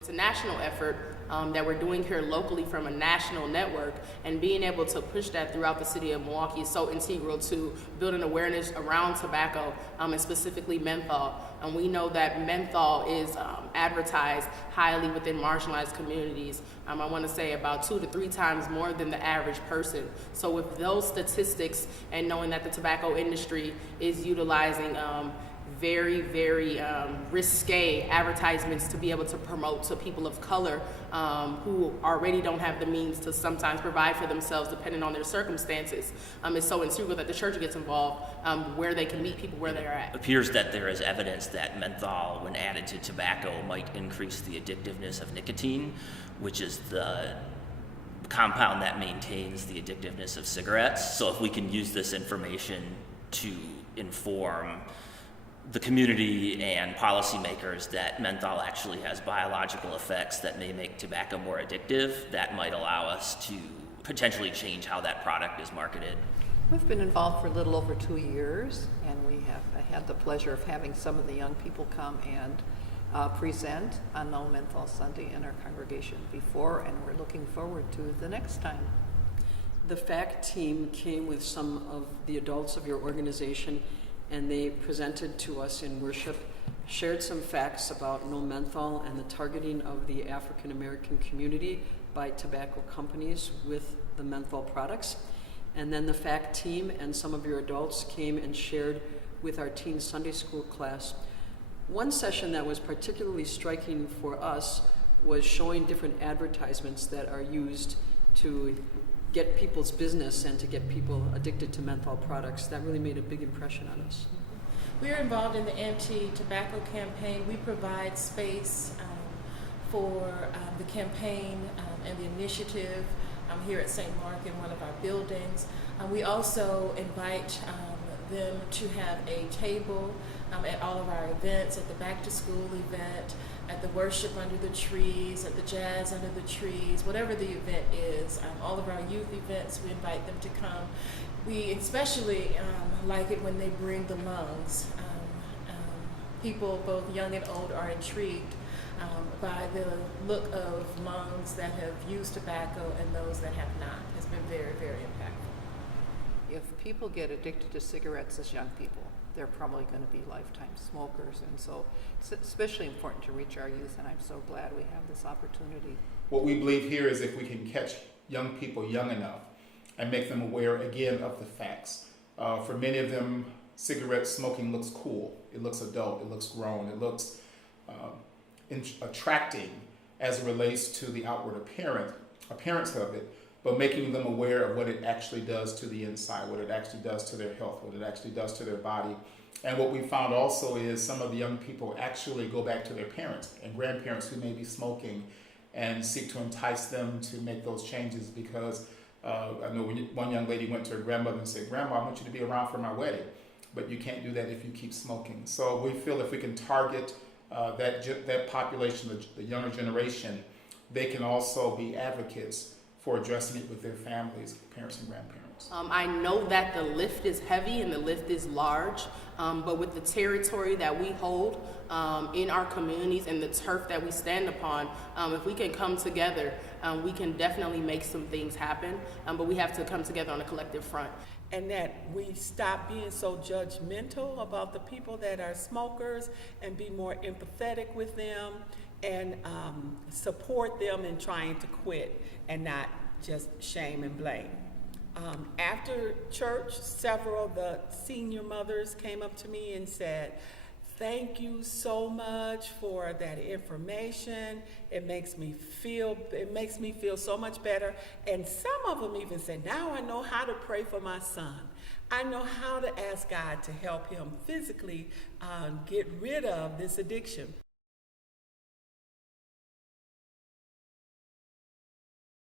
It's a national effort that we're doing here locally from a national network, and being able to push that throughout the city of Milwaukee is so integral to building awareness around tobacco, and specifically menthol. And we know that menthol is advertised highly within marginalized communities. I want to say about 2 to 3 times more than the average person. So with those statistics and knowing that the tobacco industry is utilizing very, very risque advertisements to be able to promote to people of color who already don't have the means to sometimes provide for themselves depending on their circumstances. It's so integral that the church gets involved where they can meet people where they are at. It appears that there is evidence that menthol, when added to tobacco, might increase the addictiveness of nicotine, which is the compound that maintains the addictiveness of cigarettes. So if we can use this information to inform the community and policymakers that menthol actually has biological effects that may make tobacco more addictive, that might allow us to potentially change how that product is marketed. We've been involved for a little over 2 years, and we have had the pleasure of having some of the young people come and present on No Menthol Sunday in our congregation before, and we're looking forward to the next time. The FACT team came with some of the adults of your organization, and they presented to us in worship, shared some facts about no menthol and the targeting of the African American community by tobacco companies with the menthol products. And then the FACT team and some of your adults came and shared with our teen Sunday school class. One session that was particularly striking for us was showing different advertisements that are used to get people's business and to get people addicted to menthol products. That really made a big impression on us. We are involved in the anti-tobacco campaign. We provide space for the campaign and the initiative here at St. Mark in one of our buildings. We also invite them to have a table at all of our events, at the back to school event, at the worship under the trees, at the jazz under the trees, whatever the event is. All of our youth events, we invite them to come. We especially like it when they bring the lungs. People, both young and old, are intrigued by the look of lungs that have used tobacco and those that have not. It's been very, very impactful. If people get addicted to cigarettes as young people, they're probably going to be lifetime smokers, and so it's especially important to reach our youth, and I'm so glad we have this opportunity. What we believe here is if we can catch young people young enough and make them aware again of the facts. For many of them, cigarette smoking looks cool, it looks adult, it looks grown, it looks attracting as it relates to the outward appearance of it, but making them aware of what it actually does to the inside, what it actually does to their health, what it actually does to their body. And what we found also is some of the young people actually go back to their parents and grandparents who may be smoking and seek to entice them to make those changes, because I know one young lady went to her grandmother and said, "Grandma, I want you to be around for my wedding, but you can't do that if you keep smoking." So we feel if we can target that population, the younger generation, they can also be advocates for addressing it with their families, parents and grandparents. I know that the lift is heavy and the lift is large, but with the territory that we hold in our communities and the turf that we stand upon, if we can come together, we can definitely make some things happen, but we have to come together on a collective front. And that we stop being so judgmental about the people that are smokers and be more empathetic with them and support them in trying to quit and not just shame and blame. After church, several of the senior mothers came up to me and said, "Thank you so much for that information. It makes me feel so much better." And some of them even said, "Now I know how to pray for my son. I know how to ask God to help him physically get rid of this addiction."